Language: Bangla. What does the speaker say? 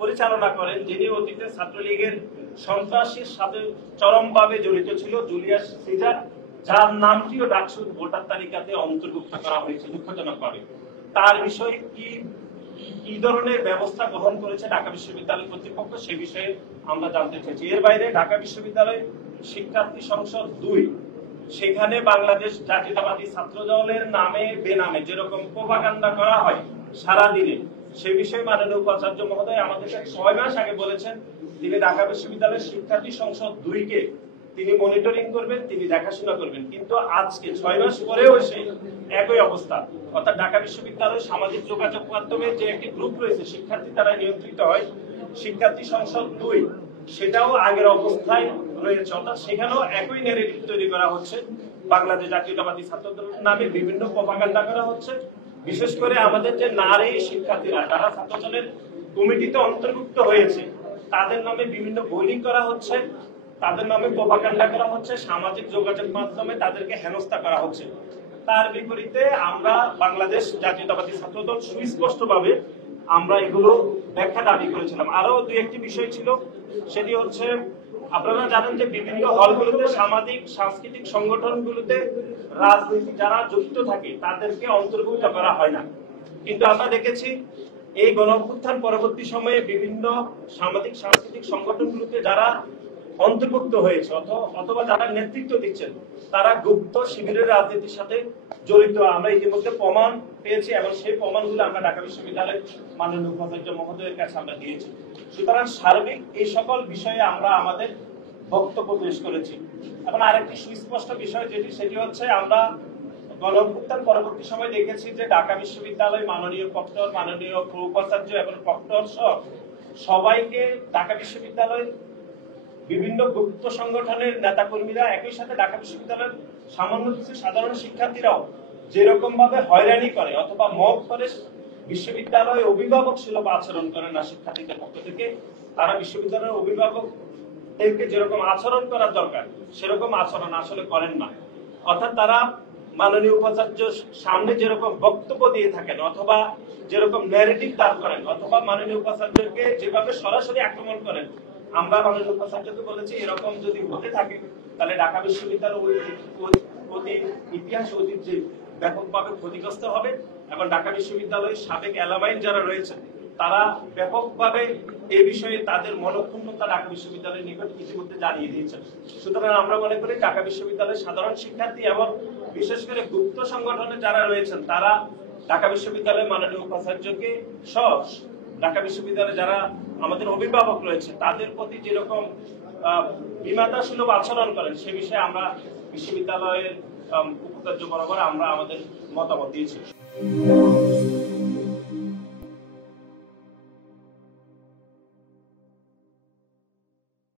পরিচালনা করেন, যিনি অতীতে ছাত্রলীগের সন্ত্রাসীর সাথে চরমভাবে জড়িত ছিল, জুলিয়াস সিজার, যার নামটিও ডাকসুর ভোটার তালিকাতে অন্তর্ভুক্ত করা হয়েছে দুঃখজনকভাবে। তার বিষয়ে কি ধরনের ব্যবস্থা গ্রহণ করেছে ঢাকা বিশ্ববিদ্যালয় কর্তৃপক্ষ, সে বিষয়ে আমরা জানতে চাইছি। এর বাইরে ঢাকা বিশ্ববিদ্যালয় শিক্ষার্থী সংসদ ২, সেখানে বাংলাদেশ জাতীয়তাবাদী ছাত্র দলের নামে বেনামে যেরকম প্রোপাগান্ডা করা হয় সারাদিনে, সে বিষয়ে মাননীয় উপাচার্য মহোদয় আমাদেরকে ৬ মাস আগে বলেছেন তিনি ঢাকা বিশ্ববিদ্যালয়ের শিক্ষার্থী সংসদ ২-কে তিনি মনিটরিং করবেন, তিনি দেখাশোনা করবেন। কিন্তু আজকে ৬ মাস পরেও এসে একই অবস্থা, অর্থাৎ ঢাকা বিশ্ববিদ্যালয়ের সামাজিক যোগাযোগ মাধ্যমে যে একটি গ্রুপ রয়েছে শিক্ষার্থী দ্বারা নিয়ন্ত্রিত হয়, শিক্ষার্থী সংসদ ২, সেটাও আগের অবস্থায় রয়েছে। অর্থাৎ সেখানেও একই ন্যারেটিভ তৈরি করা হচ্ছে, বাংলাদেশ জাতীয়তাবাদী ছাত্র দলের নামে বিভিন্ন প্রোপাগান্ডা করা হচ্ছে। বিশেষ করে আমাদের যে নারী শিক্ষার্থীরা যারা ছাত্র দলের কমিটিতে অন্তর্ভুক্ত হয়েছে, তাদের নামে বিভিন্ন বোলিং করা হচ্ছে, তাদের নামে প্রোপাগান্ডা করা হচ্ছে, সামাজিক যোগাযোগ মাধ্যমে তাদেরকে হেনস্থা করা হচ্ছে। তার বিপরীতে আমরা বাংলাদেশ জাতীয়তাবাদী ছাত্র দল সুস্পষ্টভাবে আমরা এগুলো ব্যাখ্যা দাবি করেছিলাম। আরো দুই একটি বিষয় ছিল, সেটি হচ্ছে আপনারা জানেন যে বিভিন্ন হলগুলোতে সামাজিক সাংস্কৃতিক সংগঠনগুলোতে রাজনীতি যারা যুক্ত থাকে তাদেরকে অন্তর্ভুক্ত করা হয় না। কিন্তু আমরা দেখেছি এই গণঅভ্যুত্থান পরবর্তী সময়ে বিভিন্ন সামাজিক সাংস্কৃতিক সংগঠনগুলোতে যারা অন্তর্ভুক্ত হয়েছে অথবা যারা নেতৃত্ব দিচ্ছেন, তারা গুপ্ত শিবিরের রাজনীতির সাথে জড়িত আমরা ইতিমধ্যে প্রমাণ পেয়েছি, এবং সেই প্রমাণগুলো আমরা ঢাকা বিশ্ববিদ্যালয়ের মাননীয় উপাচার্য মহোদয়ের কাছে আমরা দিয়েছি। সুতরাং সার্বিক এই সকল বিষয়ে আমরা আমাদের বক্তব্য পেশ করেছি। এখন আরেকটি সুস্পষ্ট বিষয় সেটি হচ্ছে আমরা গণঅভ্যুত্থান পরবর্তী সময় দেখেছি যে ঢাকা বিশ্ববিদ্যালয় মাননীয় প্রক্টর, মাননীয় উপাচার্য এবং প্রক্টর সহ সবাইকে ঢাকা বিশ্ববিদ্যালয়ের বিভিন্ন গুপ্ত সংগঠনের নেতাকর্মীরা, একই সাথে ঢাকা বিশ্ববিদ্যালয়ের সামান্য কিছু সাধারণ শিক্ষার্থীরাও যেরকম ভাবে হয়রানি করে অথবা মব করে, বিশ্ববিদ্যালয় অভিভাবক সুলভ আচরণ করে না শিক্ষার্থীদের পক্ষ থেকে। তারা বিশ্ববিদ্যালয়ের অভিভাবকদেরকে যেরকম আচরণ করার দরকার সেরকম আচরণ আসলে করেন না। অর্থাৎ তারা মাননীয় উপাচার্য সামনে যেরকম বক্তব্য দিয়ে থাকেন অথবা যেরকম ন্যারেটিভ দাঁড় করেন অথবা মাননীয় উপাচার্যকে যেভাবে সরাসরি আক্রমণ করেন, আমরা মাননীয় উপাচার্যকে বলেছি এরকম যদি হতে থাকে তাহলে ঢাকা বিশ্ববিদ্যালয় ইতিহাস ঐতিহ্য ব্যাপকভাবে ক্ষতিগ্রস্ত হবে, এবং ঢাকা বিশ্ববিদ্যালয়ের সাবেক অ্যালামাইন যারা রয়েছেন তারা ব্যাপকভাবে এই বিষয়ে তাদের মনোক্ষুণ্ণতা ঢাকা বিশ্ববিদ্যালয়ের নিকট ইতিমধ্যে জানিয়ে দিয়েছেন। সুতরাং আমরা মনে করি ঢাকা বিশ্ববিদ্যালয়ের সাধারণ শিক্ষার্থী এবং বিশেষ করে গুপ্ত সংগঠনে যারা রয়েছেন তারা ঢাকা বিশ্ববিদ্যালয়ের মাননীয় উপাচার্যকে সহ ঢাকা বিশ্ববিদ্যালয়ে যারা আমাদের অভিভাবক রয়েছে তাদের প্রতি যেরকম বিমাতা সুলভ আচরণ করেন সে বিষয়ে আমরা বিশ্ববিদ্যালয়ের উপাচার্য বরাবর আমরা আমাদের মতামত দিয়েছি।